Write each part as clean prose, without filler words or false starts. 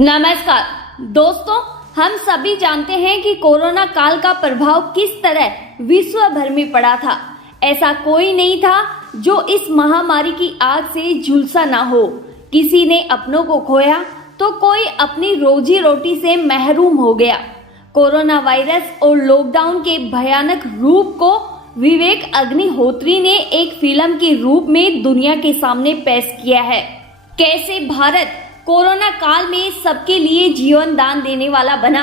नमस्कार दोस्तों, हम सभी जानते हैं कि कोरोना काल का प्रभाव किस तरह विश्व भर में पड़ा था। ऐसा कोई नहीं था जो इस महामारी की आग से झुलसा ना हो। किसी ने अपनों को खोया तो कोई अपनी रोजी रोटी से महरूम हो गया। कोरोना वायरस और लॉकडाउन के भयानक रूप को विवेक अग्निहोत्री ने एक फिल्म के रूप में दुनिया के सामने पेश किया है। कैसे भारत कोरोना काल में सबके लिए जीवन दान देने वाला बना।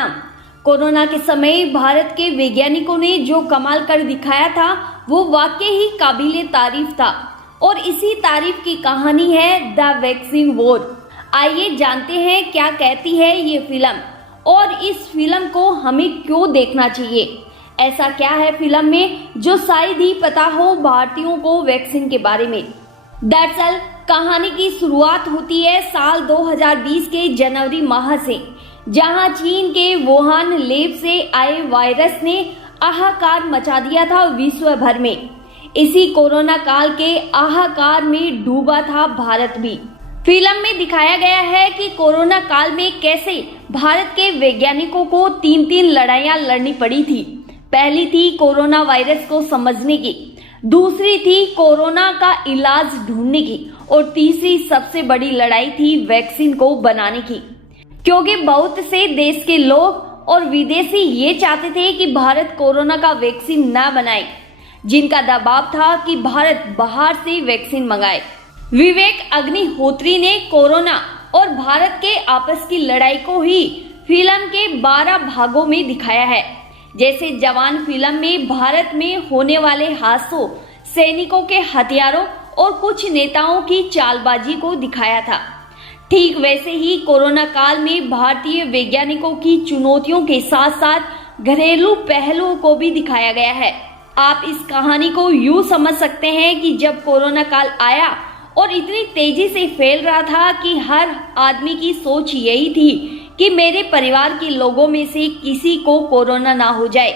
कोरोना के समय भारत के वैज्ञानिकों ने जो कमाल कर दिखाया था वो वाकई ही काबिले तारीफ था और इसी तारीफ की कहानी है द वैक्सीन वॉर। आइए जानते हैं क्या कहती है ये फिल्म और इस फिल्म को हमें क्यों देखना चाहिए। ऐसा क्या है फिल्म में जो शायद ही पता हो भारतीयों को वैक्सीन के बारे में। दरअसल कहानी की शुरुआत होती है साल 2020 के जनवरी माह से, जहां चीन के वुहान लैब से आए वायरस ने हाहाकार मचा दिया था विश्व भर में। इसी कोरोना काल के हाहाकार में डूबा था भारत भी। फिल्म में दिखाया गया है कि कोरोना काल में कैसे भारत के वैज्ञानिकों को तीन लड़ाइयां लड़नी पड़ी थी। पहली थी कोरोना वायरस को समझने की, दूसरी थी कोरोना का इलाज ढूंढने की और तीसरी सबसे बड़ी लड़ाई थी वैक्सीन को बनाने की। क्योंकि बहुत से देश के लोग और विदेशी ये चाहते थे कि भारत कोरोना का वैक्सीन न बनाए, जिनका दबाव था कि भारत बाहर से वैक्सीन मंगाए। विवेक अग्निहोत्री ने कोरोना और भारत के आपस की लड़ाई को ही फिल्म के 12 भागों में दिखाया है। जैसे जवान फिल्म में भारत में होने वाले हादसों, सैनिकों के हथियारों और कुछ नेताओं की चालबाजी को दिखाया था, ठीक वैसे ही कोरोना काल में भारतीय वैज्ञानिकों की चुनौतियों के साथ साथ घरेलू पहलुओं को भी दिखाया गया है। आप इस कहानी को यूं समझ सकते हैं कि जब कोरोना काल आया और इतनी तेजी से फैल रहा था कि हर आदमी की सोच यही थी कि मेरे परिवार के लोगों में से किसी को कोरोना ना हो जाए,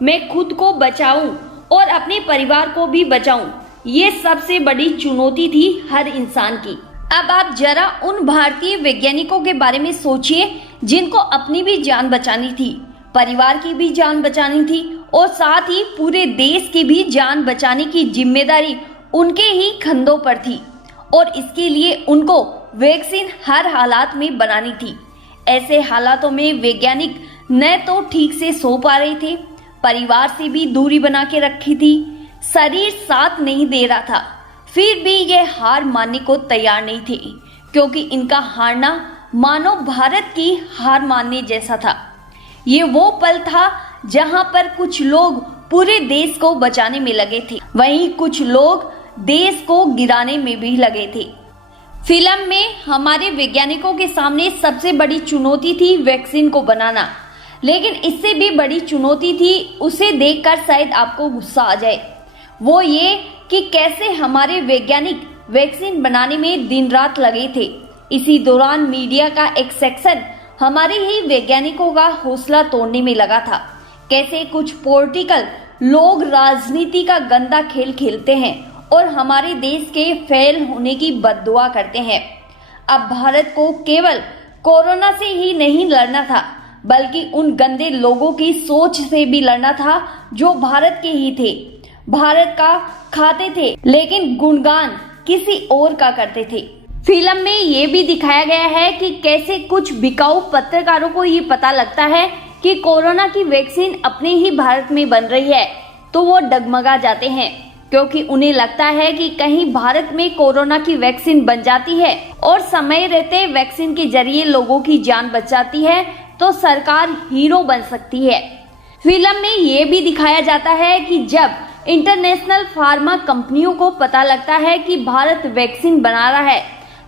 मैं खुद को बचाऊं और अपने परिवार को भी बचाऊं। ये सबसे बड़ी चुनौती थी हर इंसान की। अब आप जरा उन भारतीय वैज्ञानिकों के बारे में सोचिए जिनको अपनी भी जान बचानी थी, परिवार की भी जान बचानी थी और साथ ही पूरे देश की भी जान बचाने की जिम्मेदारी उनके ही कंधों पर थी और इसके लिए उनको वैक्सीन हर हालात में बनानी थी। ऐसे हालातों में वैज्ञानिक न तो ठीक से सो पा रहे थे, परिवार से भी दूरी बना के रखी थी, शरीर साथ नहीं दे रहा था, फिर भी ये हार मानने को तैयार नहीं थे, क्योंकि इनका हारना मानो भारत की हार मानने जैसा था। ये वो पल था जहां पर कुछ लोग पूरे देश को बचाने में लगे थे, वहीं कुछ लोग देश को गिराने में भी लगे थे। फिल्म में हमारे वैज्ञानिकों के सामने सबसे बड़ी चुनौती थी वैक्सीन को बनाना, लेकिन इससे भी बड़ी चुनौती थी, उसे देखकर शायद आपको गुस्सा आ जाए, वो ये कि कैसे हमारे वैज्ञानिक वैक्सीन बनाने में दिन रात लगे थे। इसी दौरान मीडिया का एक सेक्शन हमारे ही वैज्ञानिकों का हौसला तोड़ने में लगा था। कैसे कुछ पॉलिटिकल लोग राजनीति का गंदा खेल खेलते हैं और हमारे देश के फेल होने की बद्दुआ करते हैं। अब भारत को केवल कोरोना से ही नहीं लड़ना था, बल्कि उन गंदे लोगों की सोच से भी लड़ना था जो भारत के ही थे, भारत का खाते थे लेकिन गुणगान किसी और का करते थे। फिल्म में ये भी दिखाया गया है कि कैसे कुछ बिकाऊ पत्रकारों को ये पता लगता है कि कोरोना की वैक्सीन अपने ही भारत में बन रही है तो वो डगमगा जाते हैं, क्योंकि उन्हें लगता है कि कहीं भारत में कोरोना की वैक्सीन बन जाती है और समय रहते वैक्सीन के जरिए लोगों की जान बच जाती है तो सरकार हीरो बन सकती है। फिल्म में ये भी दिखाया जाता है कि जब इंटरनेशनल फार्मा कंपनियों को पता लगता है कि भारत वैक्सीन बना रहा है,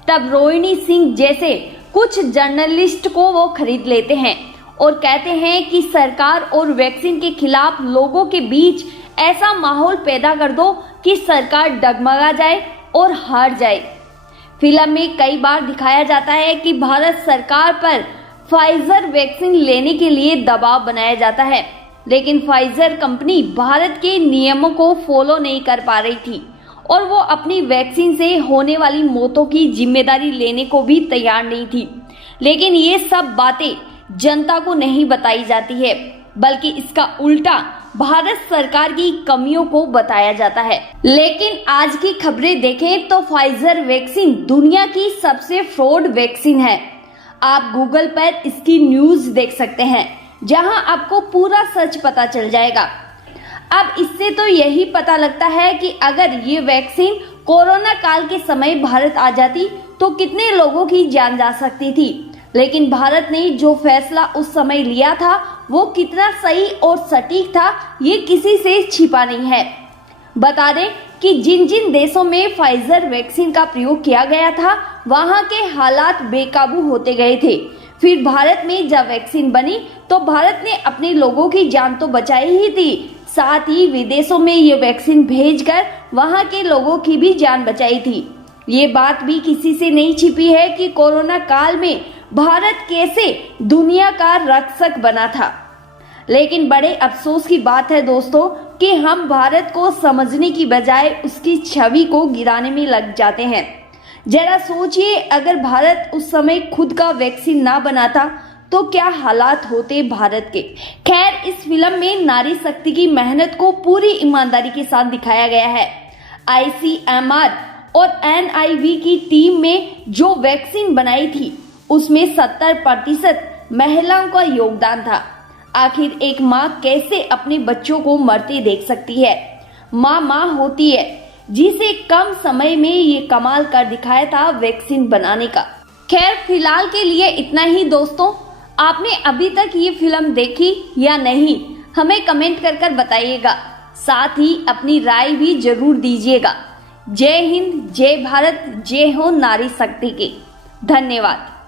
तब रोहिणी सिंह जैसे कुछ जर्नलिस्ट को वो खरीद लेते हैं और कहते हैं कि सरकार और वैक्सीन के खिलाफ लोगों के बीच ऐसा माहौल पैदा कर दो कि सरकार डगमगा जाए और हार जाए। फिल्म में कई बार दिखाया जाता है कि भारत सरकार पर फाइजर वैक्सीन लेने के लिए दबाव बनाया जाता है, लेकिन फाइजर कंपनी भारत के नियमों को फॉलो नहीं कर पा रही थी और वो अपनी वैक्सीन से होने वाली मौतों की जिम्मेदारी लेने को भी तैयार नहीं थी। लेकिन ये सब बातें जनता को नहीं बताई जाती है, बल्कि इसका उल्टा भारत सरकार की कमियों को बताया जाता है। लेकिन आज की खबरें देखें तो फाइजर वैक्सीन दुनिया की सबसे फ्रॉड वैक्सीन है। आप गूगल पर इसकी न्यूज देख सकते हैं, जहां आपको पूरा सच पता चल जाएगा। अब इससे तो यही पता लगता है कि अगर ये वैक्सीन कोरोना काल के समय भारत आ जाती तो कितने लोगों की जान जा सकती थी। लेकिन भारत ने जो फैसला उस समय लिया था वो कितना सही और सटीक था, ये किसी से छिपा नहीं है। बता दें कि जिन जिन देशों में फाइजर वैक्सीन का प्रयोग किया गया था वहां के हालात बेकाबू होते गए थे। फिर भारत में जब वैक्सीन बनी तो भारत ने अपने लोगों की जान तो बचाई ही थी, साथ ही विदेशों में ये वैक्सीन भेजकर वहां के लोगों की भी जान बचाई थी। ये बात भी किसी से नहीं छिपी है कि कोरोना काल में भारत कैसे दुनिया का रक्षक बना था। लेकिन बड़े अफसोस की बात है दोस्तों कि हम भारत को समझने की बजाय उसकी छवि को गिराने में लग जाते हैं। जरा सोचिए, अगर भारत उस समय खुद का वैक्सीन ना बनाता तो क्या हालात होते भारत के। खैर, इस फिल्म में नारी शक्ति की मेहनत को पूरी ईमानदारी के साथ दिखाया गया है। ICMR और NIV की टीम में जो वैक्सीन बनाई थी उसमें 70% महिलाओं का योगदान था। आखिर एक माँ कैसे अपने बच्चों को मरते देख सकती है। माँ होती है, जिसे कम समय में ये कमाल कर दिखाया था वैक्सीन बनाने का। खैर, फिलहाल के लिए इतना ही दोस्तों। आपने अभी तक ये फिल्म देखी या नहीं, हमें कमेंट कर बताइएगा। साथ ही अपनी राय भी जरूर दीजिएगा। जय हिंद, जय भारत, जय हो नारी शक्ति की। धन्यवाद।